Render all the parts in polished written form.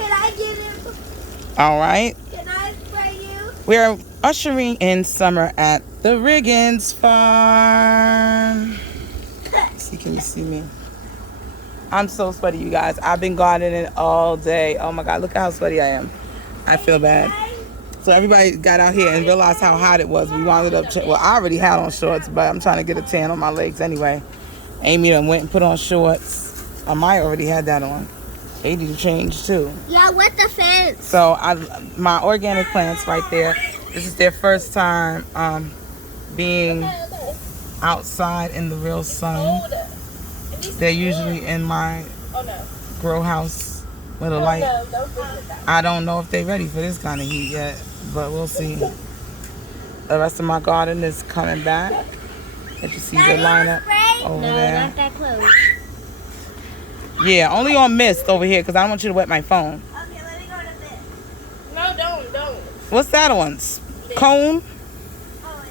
Can I get him? All right. Can I spray you? We're ushering in summer at the Riggins farm. See, can you see me? I'm so sweaty, you guys. I've been gardening all day. Oh my God, look how sweaty I am. I feel bad. So everybody got out here and realized how hot it was. We wound up, well, I already had on shorts, but I'm trying to get a tan on my legs anyway. Amy done went and put on shorts. Amaya already had that on. 80 to change too. Yeah, with the fence. So my organic plants right there. This is their first time being outside in the real sun. They're usually in my grow house with a light. I don't know if they're ready for this kind of heat yet, but we'll see. The rest of my garden is coming back. If you see the lineup over there. Not that close. Yeah, only on mist over here because I don't want you to wet my phone. Okay, let me go to this. No, don't. What's that on? Cone?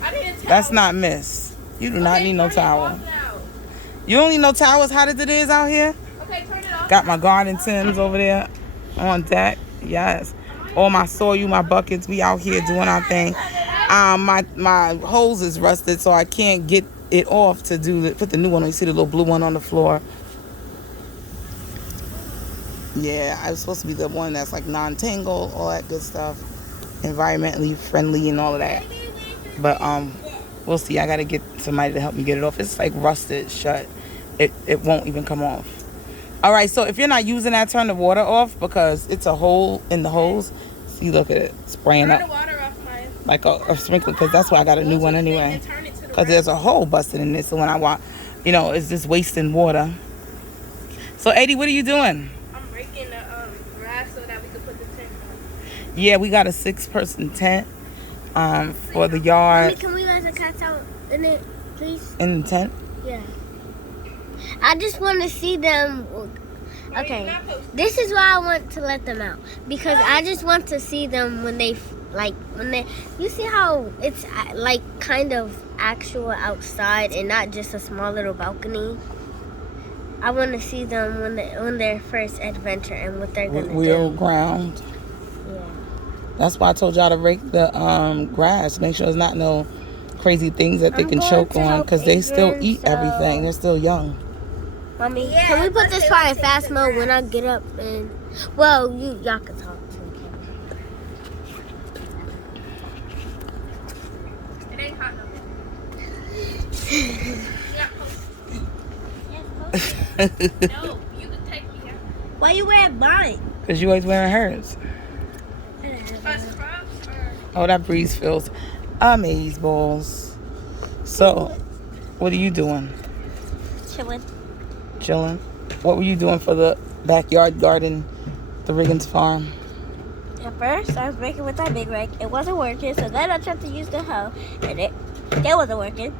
I need a towel. That's not mist. You do not need no towel. You don't need no towels hot as it is out here? Okay, turn it off. Got my garden Tims over there on deck. Yes. All my soil, my buckets. We out here doing our thing. My hose is rusted, so I can't get it off to put the new one on. You see the little blue one on the floor? Yeah, I was supposed to be the one that's like non-tangle, all that good stuff. Environmentally friendly and all of that. But we'll see. I gotta get somebody to help me get it off. It's like rusted shut. It won't even come off. All right, so if you're not using that, turn the water off because it's a hole in the hose. See, look at it spraying up Turn the water off, Maya. like a sprinkler because that's why I got a new one anyway. Turn it to the Because there's a hole busted in this. So when I want, it's just wasting water. So, 80, what are you doing? I'm raking the grass so that we can put the tent on. Yeah, we got a 6-person tent for the yard. Can we let the cats out in it, please? In the tent? Yeah. I just want to see them. Okay, this is why I want to let them out because I just want to see them when they you see how it's like kind of actual outside and not just a small little balcony. I want to see them on their first adventure and what they're gonna do. Real ground. Yeah. That's why I told y'all to rake the grass. Make sure there's not no crazy things that they can choke on because they still eat everything. They're still young. Mommy, can we put this part in fast mode when I get up and... Well, y'all can talk to the camera. It ain't hot no more. No, you can take me out. Why you wearing mine? Because you always wearing hers. Scrubs or... Oh, that breeze feels amazing balls. So, what are you doing? Chilling. What were you doing for the backyard garden, the Riggins farm? At first, I was raking with that big rake. It wasn't working, so then I tried to use the hoe, and it wasn't working.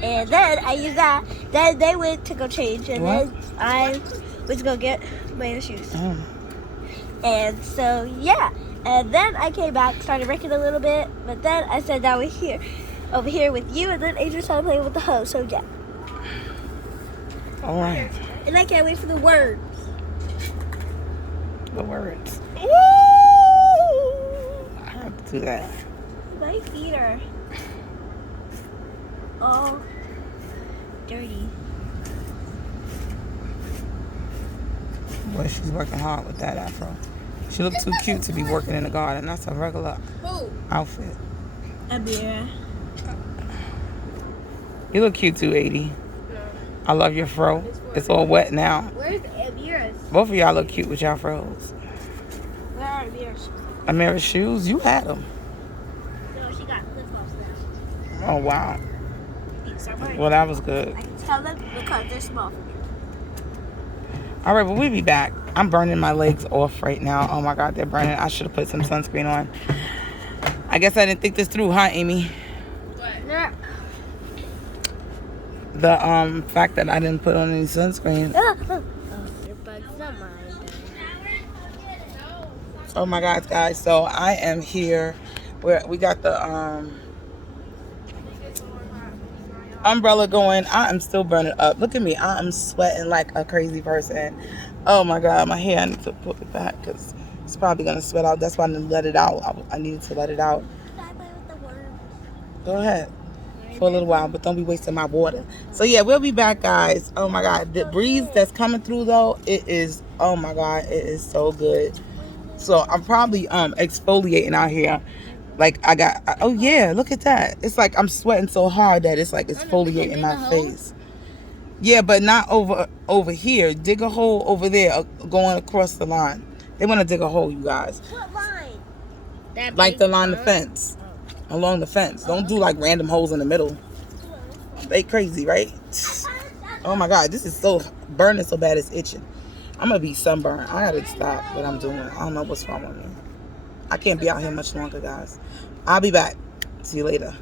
And then I used that. Then they went to go change, and then I was going to get my shoes. Oh. And so, yeah. And then I came back, started raking a little bit, but then I sat down over here with you, and then Adrian started playing with the hoe, so yeah. All right. And I can't wait for the words. The words. Woo! I have to do that. My feet are all dirty. Boy, she's working hard with that afro. She looks too cute to be working in the garden. That's a regular outfit. Amira. You look cute too, 80. I love your fro. It's all wet now. Where's Amira's? Both of y'all look cute with y'all fros. Where are Amira's shoes? Amira's shoes? You had them. No, she got flip-flops now. Oh, wow. These are mine. Well, that was good. I can tell them because they're small. All right, well, we'll be back. I'm burning my legs off right now. Oh, my God, they're burning. I should have put some sunscreen on. I guess I didn't think this through, huh, Amy? No. The fact that I didn't put on any sunscreen. Oh my God, guys! So I am here. We got the umbrella going. I am still burning up. Look at me. I am sweating like a crazy person. Oh my God, my hair, I need to put it back because it's probably going to sweat out. That's why I didn't let it out. I needed to let it out. Can I play with the worms? Go ahead. For a little while, but don't be wasting my water. So yeah, we'll be back, guys. Oh my God, the breeze that's coming through though, it is, oh my God, it is so good. So I'm probably exfoliating out here. Like I got, oh yeah, look at that. It's like I'm sweating so hard that it's like exfoliating my face. Yeah, but not over here. Dig a hole over there, going across the line. They want to dig a hole, you guys. What line? That Like big the line, the line? fence. Along the fence. Don't do like random holes in the middle. They crazy, right? Oh my God, this is so burning so bad it's itching. I'm gonna be sunburned. I gotta stop what I'm doing. I don't know what's wrong with me. I can't be out here much longer, guys. I'll be back. See you later.